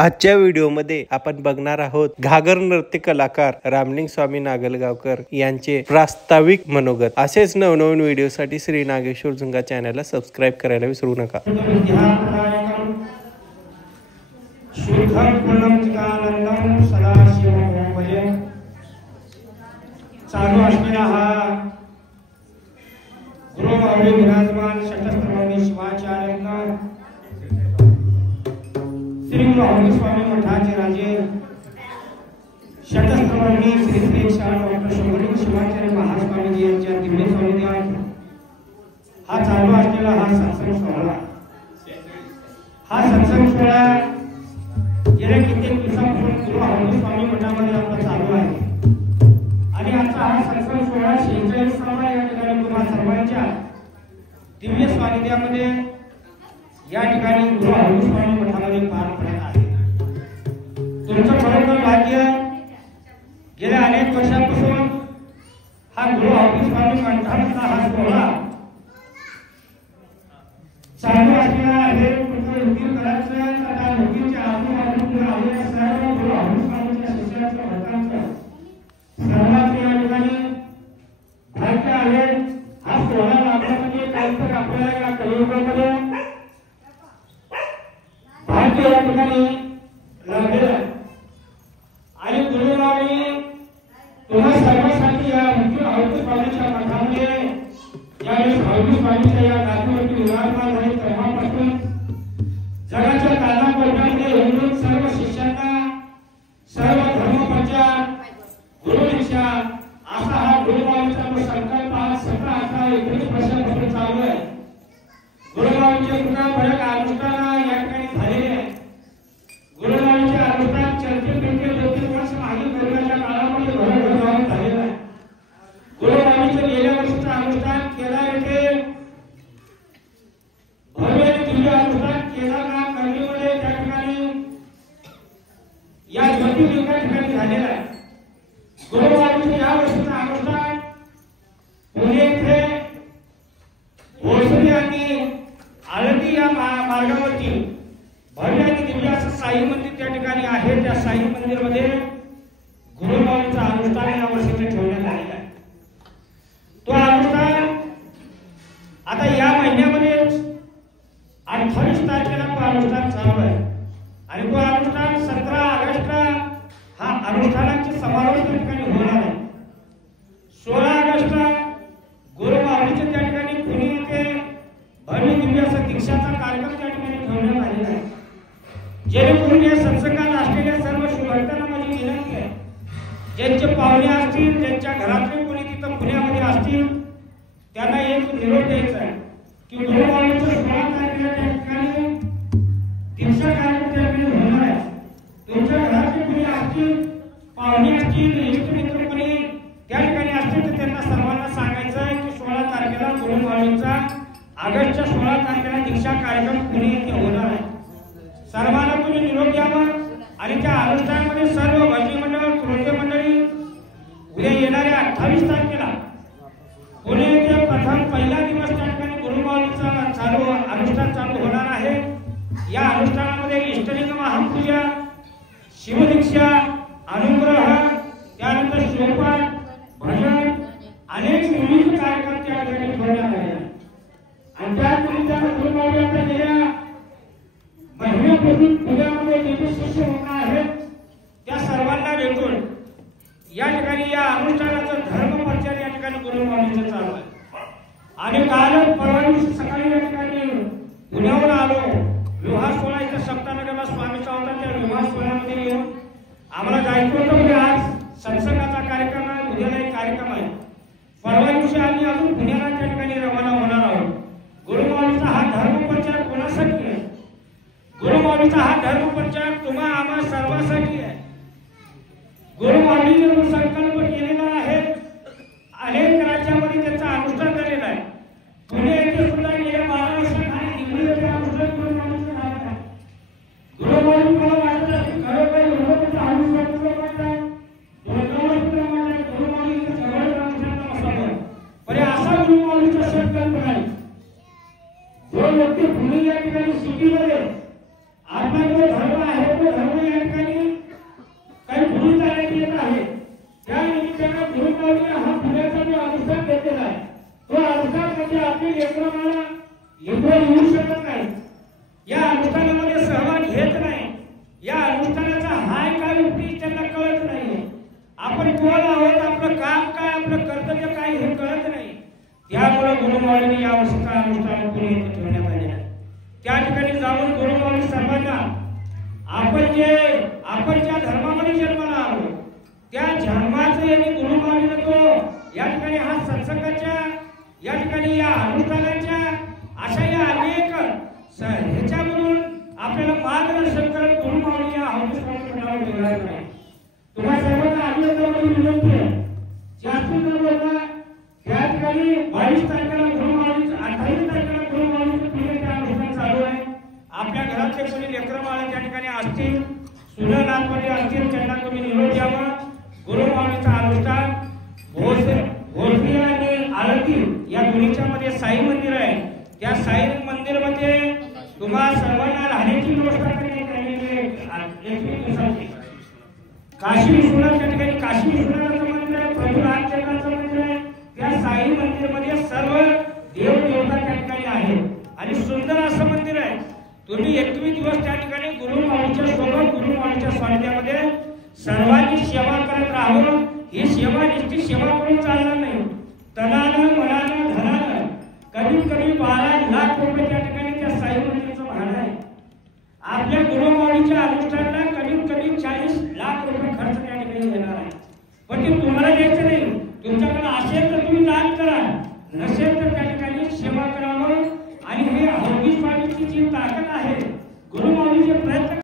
आजच्या व्हिडिओमध्ये आपण बघणार आहोत घागर नृत्य कलाकार रामलिंग स्वामी नागलगावकर यांचे प्रास्ताविक मनोगत। असेच नवनवीन व्हिडिओसाठी श्री नागेश्वर झुंगा चॅनलला सबस्क्राइब करायला विसरू नका। चालू असलेला हा गुरुभावी विराजमान शतस्त्रमानी शिवाचार्यांना श्री गुरुभावी स्वामी मठाचे राजे शतस्त्रमानी श्री श्री डॉक्टर शंभरी शिवाचार्य महास्वामीजी यांच्या दिव्य सानिध्यात हा चालू असलेला हा सत्संग सोहळा गेल्या कित्येक दिवसांपासून गुरुभावी स्वामी मठामध्ये आपला चालू आहे आणि आजचा हा सत्संग सोहळा 46 या ठिकाणी तुम्हा सर्वांच्या दिव्य सानिध्यामध्ये या ठिकाणी गुरुभावी स्वामी मठामध्ये पार पडत आहे। तुमचं खरोखर भाग्य गेल्या अनेक वर्षांपासून हा गुरुभावी स्वामी मठाचा हा सोहळा चालू असलेला आहे। तुमचं वकील करायचं आता वकीलच्या आजूबाजूला आलेल्या सर्व गुरुभावी स्वामीच्या शिष्यांच्या भक्तांचं सर्वांचे या ठिकाणी भाग्य आहे। हा सोहळा लाभण्यासाठी काहीतरी आपल्याला या कलियुगामध्ये भाग्य या ठिकाणी लाभलेलं आहे आणि गुरुभावी तुम्हा सर्वांसाठी या भावी स्वामीच्या मठामध्ये ज्यावेळेस भावी स्वामीच्या या गादीवरती विराजमान झाले तेव्हापासून जगाच्या कानाकोपऱ्यामध्ये येऊन सर्व शिष्यांना सर्व धर्मप्रचार गुरुदीक्षा असा हा गुरुभावीचा संकल्प आज 17-18-19 वर्षांपासून चालू आहे। गुरुभावीचे पुन्हा बरेच अनुष्ठान या ठिकाणी झालेले आहे। गुरुभावीचे अनुष्ठान चर्चेपैकी 2-3 वर्ष मागे कोरोनाच्या काळामध्ये भरभराट झालेला आहे। गुरुभावीचे गेल्या वर्षीचं अनुष्ठान केला येथे भव्य दिव्य अनुष्ठान केला ना कर्मीमध्ये त्या ठिकाणी या ज्योतिर्लिंगा ठिकाणी झालेला आहे। गुरुभावीचे या वर्षीचं अनुष्ठान पुणे येथे भोसरी आणि आळंदी या मार्गावरती भव्य आणि दिव्य असं साई मंदिर त्या ठिकाणी आहे। त्या साई मंदिरमध्ये गुरुभावीचं अनुष्ठान या वर्षीचे ठेवण्यात आलेलं आहे। तो अनुष्ठान आता या महिन्यामध्ये 28 तारखेला तो अनुष्ठान चालू आहे आणि तो अनुष्ठान 17 ऑगस्टला हा अनुष्ठानाचे समारोह त्या ठिकाणी होणार आहे। 16 ऑगस्टला गुरुभावीचे त्या ठिकाणी पुणे येथे भव्य दिव्य असा दीक्षाचा कार्यक्रम त्या ठिकाणी ठेवण्यात आलेला आहे। जेणेकरून या सत्संगात असलेल्या सर्व शुभभक्तांना माझी विनंती आहे, ज्यांचे पाहुणे असतील ज्यांच्या घरातले कोणी तिथं पुण्यामध्ये असतील त्यांना एक निरोप द्यायचा आहे की गुरुभावीचं 16 तारखेला त्या ठिकाणी दीक्षा कार्यक्रम त्या ठिकाणी होणार आहे। तुमच्या घरातले कोणी असतील पाहुणे असतील इष्ट मित्र कोणी त्या ठिकाणी असतील तर त्यांना सर्वांना सांगायचं आहे की 16 तारखेला गुरुभावीचा ऑगस्टच्या 16 तारखेला दीक्षा कार्यक्रम पुणे येथे होणार आहे। सर्वांना तुम्ही निरोप द्यावा आणि त्या अनुष्ठानामध्ये सर्व भजनी मंडळ श्रोते मंडळी उद्या येणाऱ्या 28 तारखेला पुणे येथे प्रथम पहिला दिवस त्या ठिकाणी गुरुभावीचा चालू अनुष्ठान चालू होणार आहे। या अनुष्ठानामध्ये इष्टलिंग महापूजा, शिवदीक्षा, अनुग्रह, त्यानंतर शिवपाठ, भजन अनेक विविध कार्यक्रम त्या ठिकाणी ठेवण्यात आले आणि त्या निमित्तानं गुरुभावी आता गेल्या महिन्यापासून पुण्यामध्ये जे शिष्य होणार आहेत त्या सर्वांना भेटून या ठिकाणी या अनुष्ठानाचं धर्मप्रचार या ठिकाणी गुरुभावीचं चालू आहे आणि काल परवा दिवशी सकाळी या ठिकाणी पुण्याहून आलो। विवाह सोहळा इथं सप्तानगरला स्वामीचा होता। त्या विवाह सोहळ्यामध्ये येऊन आम्हाला जायचं होतं म्हणजे आज सत्संगाचा कार्यक्रम आहे, उद्याला एक कार्यक्रम आहे। परवा दिवशी आम्ही अजून पुण्याला त्या ठिकाणी रवाना होणार आहोत। गुरुभावीचा हा धर्मप्रचार कोणासाठी आहे? गुरुभावीचा हा धर्मप्रचार तुम्हा आम्हा सर्वांसाठी आहे। गुरुभावीने संकल्प केलेला आहे, अनेक राज्यामध्ये त्याचा अनुष्ठान झालेला आहे। पुणे येथे सुद्धा गेल्या 12 वर्षात आणि दिल्ली येथे अनुष्ठान गुरुभावीचं झालं आहे। गुरुभावी मला वाटतं की खरोखर गुरुभावीचा अनुष्ठान वाटतं गुरुभावी सगळ्या अनुष्ठानाला असावं, पण असा गुरुभावीचा संकल्प नाही। जो व्यक्ती पुणे या ठिकाणी सिटीमध्ये आपला जो धर्म आहे तो धर्म गुरुमाऊलीने या वर्षीचा अनुष्ठान पुणे येथे ठेवण्यात आले आहे. त्या ठिकाणी जाऊन गुरुमाऊली सर्वांना आपण ज्या धर्मामध्ये जन्माला आलो त्या धर्माचं यांनी गुरुमाऊलीने तो या ठिकाणी हा सत्संगाच्या या ठिकाणी या अनुष्ठानाच्या अशा या अनेक ह्याच्यामधून आपल्याला मार्गदर्शन करत गुरुमाऊली या अनुष्ठानावर ठेवणार नाही. तुम्हाला सर्वांना अभिनंदन विनंती आहे. जास्तीत जास्त त्या ठिकाणी 22 तारखेला गुरुमाऊलीचं 28 तारखेला गुरुमाऊलीचं पुण्याचे अनुष्ठान चालू आहे. आपल्या घरातले कोणी लेकरबाळ त्या ठिकाणी असतील, सुना नातवंडे असतील, त्यांना तुम्ही निरोप द्यावा. गुरुमाऊलीचं अनुष्ठान भोसरी आणि आळंदी या दोन्हीच्या मध्ये साई मंदिर आहे. त्या साई मंदिर मध्ये तुम्हा सर्वांना राहण्याची व्यवस्था करण्यात आलेली आहे. काशी विश्वनाथ त्या ठिकाणी काशी विश्वनाथाचं मंदिर आहे, प्रभू रामचंद्राचं मंदिर आहे. त्या साई मंदिर मध्ये सर्व देव देवता त्या ठिकाणी आहेत आणि सुंदर असं मंदिर आहे. तुम्ही 21 दिवस त्या ठिकाणी गुरुमाऊलीच्या सोबत गुरुमाऊलीच्या स्वाध्यामध्ये सर्वांनी सेवा करत राहावं. ही सेवा नुसती सेवा करून चालणार नाही. तनानं मनानं धनानं कमीत कमी 12 लाख रुपये त्या ठिकाणी त्या साई मंदिराचं भाडं आहे. आपल्या गुरुमाऊलीच्या अनुष्ठानाला कमीत कमी 40 लाख रुपये खर्च त्या ठिकाणी येणार आहे. पण ते तुम्हाला द्यायचं नाही. तुमच्याकडे असेल तर तुम्ही दान करा, नसेल तर त्या ठिकाणी सेवा करावं. आणि हे हरगी स्वामीची जी ताकद आहे गुरुमाऊली